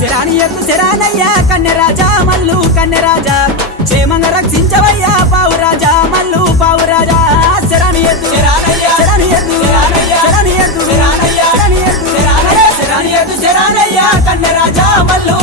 శరాని ఎత్తు శరానయ్యా కన్నెరాజా మల్లు కన్నెరాజా క్షేమంగా రక్షించవయ్యా పావురాజా మల్లు పావురాజా శరాని ఎత్తు శరాని ఎత్తు శరాని ఎత్తు శరాని ఎత్తు శరాని ఎత్తు శరానయ్యా కన్నెరాజా మల్లు